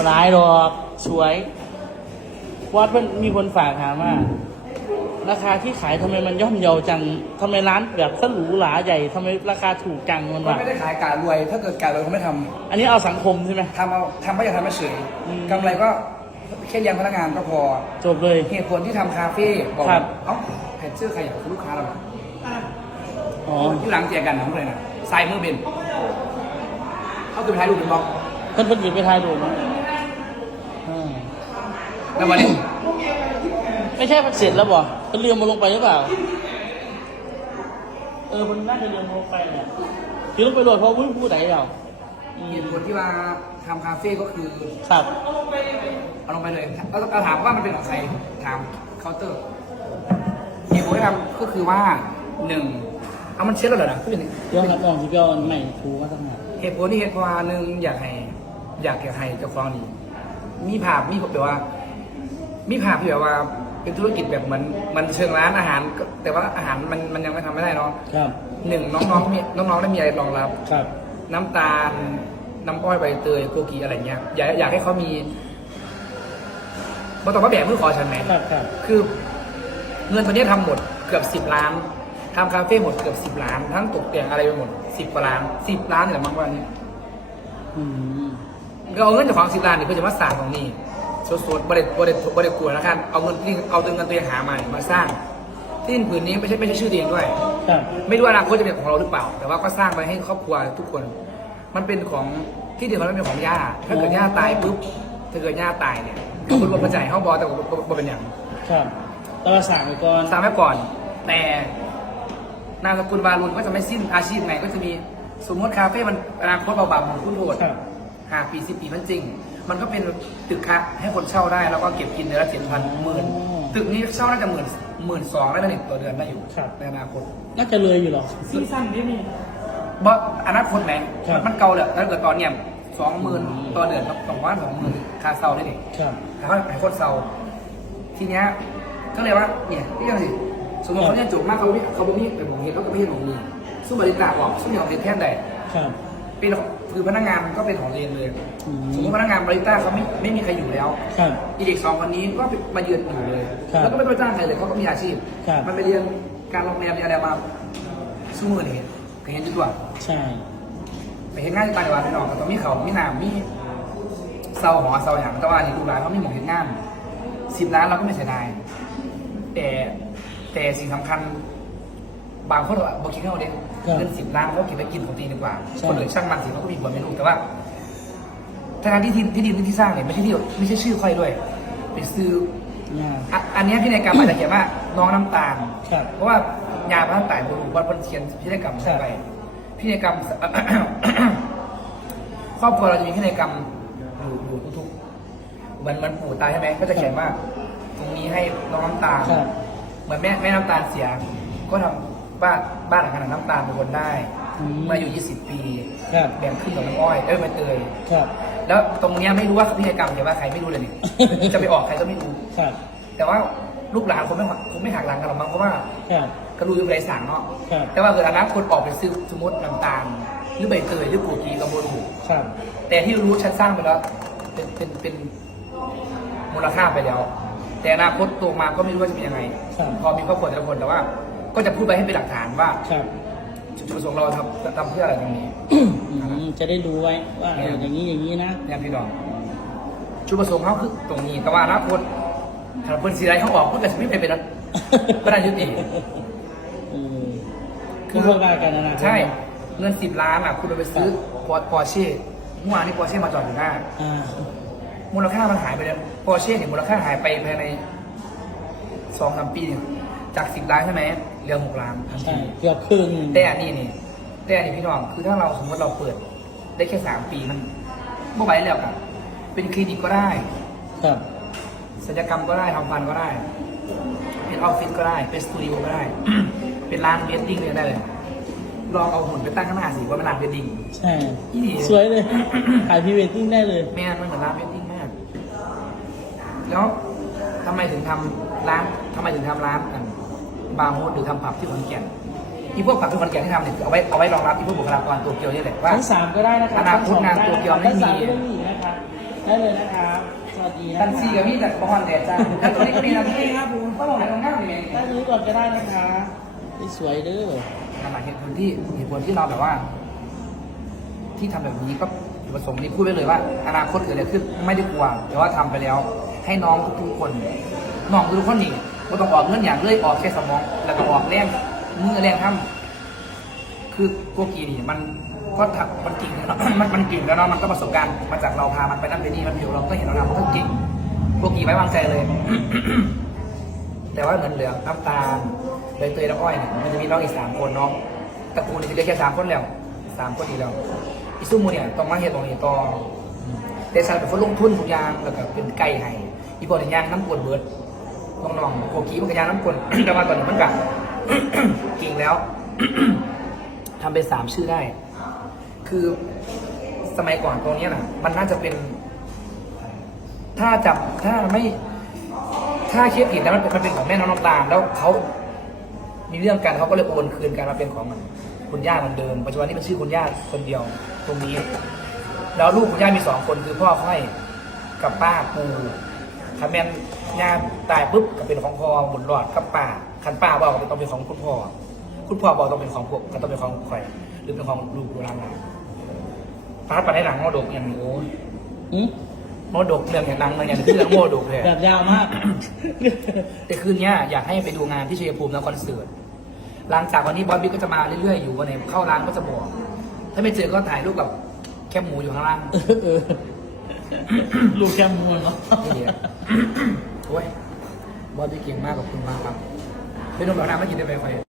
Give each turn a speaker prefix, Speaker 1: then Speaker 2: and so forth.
Speaker 1: ร้ายดอกสวยวัดมันมีคนฝากถามว่าราคาที่ขายทำไมมันย่อมเยาจังทำไมร้านแบบสหรูหราใหญ่ทำไมราคาถูกจังมัน
Speaker 2: มัน
Speaker 1: วะ
Speaker 2: ไม่ได้ขายการรวย ถ้าเกิดการรวยเขาไม่ทำ
Speaker 1: อันนี้เอาสังคมใช่ไหม
Speaker 2: ทำก็อย่าทำให้เฉยกำไรก็แค่เลี้ยงพนักงานก็พอ
Speaker 1: จบเลย
Speaker 2: เหตุผลที่ทำคาเฟ่บอก
Speaker 1: ครับ
Speaker 2: เอ้าแผ่นเสื้อใครอยากเป็นลูกค้าเราเหรอ
Speaker 1: อ๋อ
Speaker 2: ที่หลังเจียกันนะเลยนะใส่มือเบนเขาคือไปถ่ายรูปเป็นบล็อก
Speaker 1: เพิ่นหยุดไปทายดูมั้งอ่า
Speaker 2: แล้ววันนี้
Speaker 1: ไม่ใช่มันเสร็จแล้วบ่เพิ่นเรือมาลงไปหรือเปล่ามันน่าจะเรือมาลงไปเนี่ยคือต้องไปโหลดเพราะผู้ใดเรา
Speaker 2: เหตุผลที่ว่าทำคาเฟ่ก็คือ
Speaker 1: ครับ
Speaker 2: เอาลงไปเลยแล้วเราถามว่ามันเป็นของใครถามเคาน์เตอร์เหตุผลที่ทำก็คือว่าหนึ่งเอามันเช็ดแล้วเหรอนะคืออย่างนี้
Speaker 1: ย้อนรับมองที่พี่อ้อนใหม่ถูมาสักหน่อย
Speaker 2: เหตุผลที่เหตุผลหนึ่งอยากให้เจ้าของดีมีภาพมีแบบว่า มีภาพที่แบบว่าเป็นธุรกิจแบบมันเชิงร้านอาหารแต่ว่าอาหารมันยังไม่ทำไม่ได้เนาะ
Speaker 1: ครับ
Speaker 2: หนึ่งน้องๆได้มีอะไรรองรับ
Speaker 1: ครับ
Speaker 2: น้ำตาลน้ำอ้อยใบเตยโกกีอะไรเงี้ยอยากให้เขามีบอต้องมาแบกมือขอฉันไหม
Speaker 1: ครับ
Speaker 2: คือเงินตัวนี้ทำหมดเกือบ10 ล้านทำคาเฟ่หมดเกือบ10 ล้าน ทั้งตกแต่งอะไรไปหมด10 กว่าล้าน10 ล้านเนี่ยมั้งวันนี้
Speaker 1: อืม
Speaker 2: ก็เอาเงินจากของ10 ล้านเนี่ยเพื่อจะมาสร้างตรงนี้สดๆบริกลัวนะครับเอาเงินตัวเงินตัวเองหามาสร้างที่ดินผืนนี้ไม่ใช่ชื่อตัวเองด้วย
Speaker 1: ครับ
Speaker 2: ไม่รู้อนาคตจะเป็นของเราหรือเปล่า แต่ว่าก็สร้างไว้ให้ครอบครัวทุกคน มันเป็นของที่ดินของเราเป็นของย่าถ้าเกิดย่าตายปุ๊บถ้าเกิดย่าตายเนี่ยคุณบนกระจายเข้าบอแต่บ่เป็นอย่าง
Speaker 1: ครับตลาดสั่งไปก่อน
Speaker 2: สร้างไว้ก่อน แต่นามสกุลวารุณก็จะไม่สิ้นอาชีพไงก็จะมีสมมติคาเฟ่มันอนาคตเบาๆของคุณโทษ
Speaker 1: ครับ
Speaker 2: 5 ปี10 ปีมันจริง มันก็เป็นตึกค้าให้คนเช่าได้แล้วก็เก็บกินเดือนละ7,000หมื่นตึกนี้เช่าน่าจะ12,000ได้ผลิตต่อเดือนได้อยู่ในอนาคต
Speaker 1: น่าจะเลยอยู่หรอซีซั่นนี้นี่
Speaker 2: บอสอนาคตไหม
Speaker 1: ครับ
Speaker 2: มันเก่าเลยถ้าเกิดตอนเนี่ย20,000ต่อเดือน2,000 ค่าเช่าได้ดิ
Speaker 1: ครับ
Speaker 2: แต่เขาให้คนเช่าทีเนี้ยก็เลยว่าเนี่ยนี่ยังสิสมมติเขาเนี่ยจบมากเขาบ่มีเป็นของเฮ็ดเขาก็ไม่เฮ็ดของนี้สู้บริการออกสู้อย่างเฮ็ดแค่ใด
Speaker 1: ครับ
Speaker 2: เป็นคือพนักงานก็เป็นของเรียนเลย
Speaker 1: อืม
Speaker 2: สมมติพนักงานบริการเขาไม่มีใครอยู่แล้ว
Speaker 1: ครับ
Speaker 2: อีเด็ก2 คนนี้ก็มายืนอยู่เลย
Speaker 1: ครับ
Speaker 2: แล้วก็ไม่ไปจ้างใครเลยเขาก็มีอาชีพ
Speaker 1: ครับ
Speaker 2: มันไปเรียนการโรงแรมอะไรมาสู้มือเนี่ยเคยเห็นจุดว่า
Speaker 1: ใช่
Speaker 2: ไปเห็นงานต่างจังหวัดพี่น้องก็ต้องมีเขามีน้ำมีเสาหอเสาอย่างแต่ว่านี่ดูร้านเขาไม่หมดเห็นงาน10 ล้านเราก็ไม่เสียดายแต่สิ่งสำคัญบางคนบอกคิดเขาเด็กเงิน10 ล้านเขาเก็บไปกินของตีดีกว่าคนอื่นช่างมันสิเขาก็มีผลไม่รู้แต่ว่าทางที่ดินที่สร้างเนี่ยไม่ใช่ชื่อค่อยด้วยเป็นซื้อ
Speaker 1: น่า
Speaker 2: อันนี้พินัยกรรมอาจจะเขียนว่าน้องน้ำตาล
Speaker 1: ครับ
Speaker 2: เพราะว่ายาพระน้ำตาลบุรุษวัดบนเทียนพินัยกรรมไปพินัยกรรม ครอบครัวเราจะมีพินัยกรรมอยู่ทุกๆเหมือนปู่ตายใช่ไหมก็จะเขียนว่าตรงนี้ให้น้องน้ำตาล
Speaker 1: ครับ
Speaker 2: เหมือนแม่น้ำตาลเสีย ก็ทำบ้านหลังขนาดน้ำตาลเป็นคนได้
Speaker 1: อืม
Speaker 2: เมื่ออายุ20 ปี
Speaker 1: ครับ
Speaker 2: แบ่งขึ้นกับน้ำอ้อยใบเตย
Speaker 1: ครับ
Speaker 2: แล้วตรงเนี้ยไม่รู้ว่าพินัยกรรมเขียนว่าใครไม่รู้เลยนี่ จะไปออกใครก็ไม่รู้
Speaker 1: ครับ
Speaker 2: แต่ว่าลูกหลานคงไม่หักหลังกันหรอกมั้งเพราะว่า
Speaker 1: ครับ
Speaker 2: กระดูกอยู่ในสั่งเนาะ
Speaker 1: ครับ
Speaker 2: แต่ว่าเกิดอนาคตออกไปซื้อสมมติน้ำตาลหรือใบเตยหรือกูกีกับโบถูก
Speaker 1: ครับ
Speaker 2: แต่ที่รู้ฉันสร้างไปแล้วเป็นมูลค่าไปแล้ว แต่อนาคตโตมาก็ไม่รู้ว่าจะเป็นยังไง
Speaker 1: ครับ
Speaker 2: พอมีครอบครัวแต่ละคนแต่ว่า ก็จะพูดไปให้เป็นหลักฐานว่า
Speaker 1: ครับ
Speaker 2: จุดประสงค์เราทำเพื่ออะไรตรงนี้
Speaker 1: จะได้ดูไว้ว่าอย่างนี้นะ
Speaker 2: เนี่ยพี่น้องจุดประสงค์เขาคือตรงนี้แต่ว่าอนาคตถ้าเป็นสีไรเขาออกก็จะไม่เป็นนะไม่ได้ยุติ
Speaker 1: คือพวกได้กันนะ
Speaker 2: ใช่เงิน10 ล้านอ่ะคุณเอาไปซื้อปอร์เช่เมื่อวานนี้ปอร์เช่มาจอดอยู่หน้า มูลค่ามันหายไปเลยปอร์เช่เนี่ยมูลค่าหายไปภายใน2-3 ปีเนี่ยจาก 10 ล้านใช่ไหมเหลือ6 ล้านทัน
Speaker 1: ใช่
Speaker 2: ที
Speaker 1: เกือบครึ่ง
Speaker 2: แต่อันนี้พี่น้องคือถ้าเราสมมติเราเปิดได้แค่3 ปีมันไม่ไหวแล้วครับเป็นคลินิกก็ได้
Speaker 1: ครับ
Speaker 2: ศัลยกรรมก็ได้ทำฟันก็ได้ เป็นออฟฟิศก็ได้เป็นสตูดิโอก็ได้ เป็นร้านเวดดิ้งเลยได้เลยลองเอาหุ่นไปตั้งข้างหน้าสิว่าเป็นร้านเวดดิ้ง
Speaker 1: ใช่สวยเลยถ่ายพรีเวดดิ้งได้เลย
Speaker 2: แม่มันเหมือนร้านเวดดิ้งมาก แล้วทำไมถึงทำร้านกันบาร์โฮสหรือทำผับที่ขอนแก่นอีพวกผับที่ขอนแก่นที่ทำเนี่ยเอาไว้รองรับอีพวกบุคลากรตัวเกียวนี่แหละว่า
Speaker 1: ชั้น 3ก็ได้นะครับ
Speaker 2: อนาคตงานโตเกียวไม่มี
Speaker 1: ชั้น 3ก็ได้มีนะครับได้เลยนะครับสวัสดีนะ
Speaker 2: ตันซีกับพี่จากบอลแดดจ้าแล้วตัวนี้ก็มีนะพี่
Speaker 1: ครับผม
Speaker 2: ก็บอกให้ตรงหน้าเลยไง
Speaker 1: ได้นี้ก่อนก็ได้นะคะสวยเด้อ
Speaker 2: นั่นแหละเหตุผลที่เราแบบว่า ที่ทำแบบนี้ก็จุดประสงค์นี้พูดไว้เลยว่า อนาคตเกิดอะไรขึ้นไม่ได้กลัวแต่ว่าทำไปแล้ว ให้น้องทุกคนน้องทุกคนนี่ก็ต้องออกเงินอย่างเลยออกแค่สมอง แล้วก็ออกแรงมือแรงทำคือโกกีนี่มันก็มันเก่งแล้วเนาะ มันเก่งแล้วเนาะมันก็ประสบการณ์มาจากเราพามันไปนั่นไปนี่มันอยู่เราก็เห็นเราทำมันก็เก่งโกกีไว้วางใจเลย แต่ว่าเหมือนเหลืองน้ำตาลใบเตยน้ำอ้อยเนี่ยมันจะมีน้องอีก3 คนเนาะตระกูลนี่จะเหลือแค่3 คนแล้ว3 คนอีกแล้วอีซุ่มมูเนี่ยต้องมาเห็นตรงนี้ต่อแต่ฉันเป็นคนลงทุนทุกอย่างแล้วก็เป็นไก่ให้อีบอลย่างน้ำกวนเบิร์ดน้องๆโกกีมันก็ย่างน้ำกวน แต่ว่าตอนนี้มันแบบ เก่งแล้ว ทำเป็น3 ชื่อได้ คือสมัยก่อนตรงนี้น่ะ มันน่าจะเป็น ถ้าคิดผิดแล้วมันเป็นของแม่น้องน้ำตาลแล้วเขามีเรื่องกันเขาก็เลยโอนคืนกันมาเป็นของคุณย่าเหมือนเดิมปัจจุบันนี้เป็นชื่อคุณย่าคนเดียวตรงนี้ แล้วลูกคุณย่ามี2 คนคือพ่อค่อยกับป้าปูถ้าแม่ย่าตายปุ๊บก็เป็นของพ่อหมุนหลอดกับป้าคันป้าบอกก็ต้องเป็นของคุณพ่อบอกต้องเป็นของพวกก็ต้องเป็นของข่อยหรือเป็นของลูกดูแลหลานป้าไปในหลังโมดกอย่างนี้โอ้โมดกเรื่องอย่างดังเลยอย่างที่เรื่องโมดกเลย
Speaker 1: แบบยาวมาก
Speaker 2: แต่คืนนี้อยากให้ไปดูงานที่ชัยภูมิแล้วคอนเสิร์ตหลังจากวันนี้บอสบิ๊กก็จะมาเรื่อยๆอยู่วันไหนเข้าร้านก็จะบอก ถ้าไม่เจอก็ถ่ายรูปกับแคบหมูอยู่ข้างล่าง
Speaker 1: ลูกแก้มมูนเนาะ
Speaker 2: นี่เดียวโอ้ยบอสบิ๊กเก่งมากขอบคุณมากครับเป็นหนุ่มแบบนั้นไม่กินได้ไป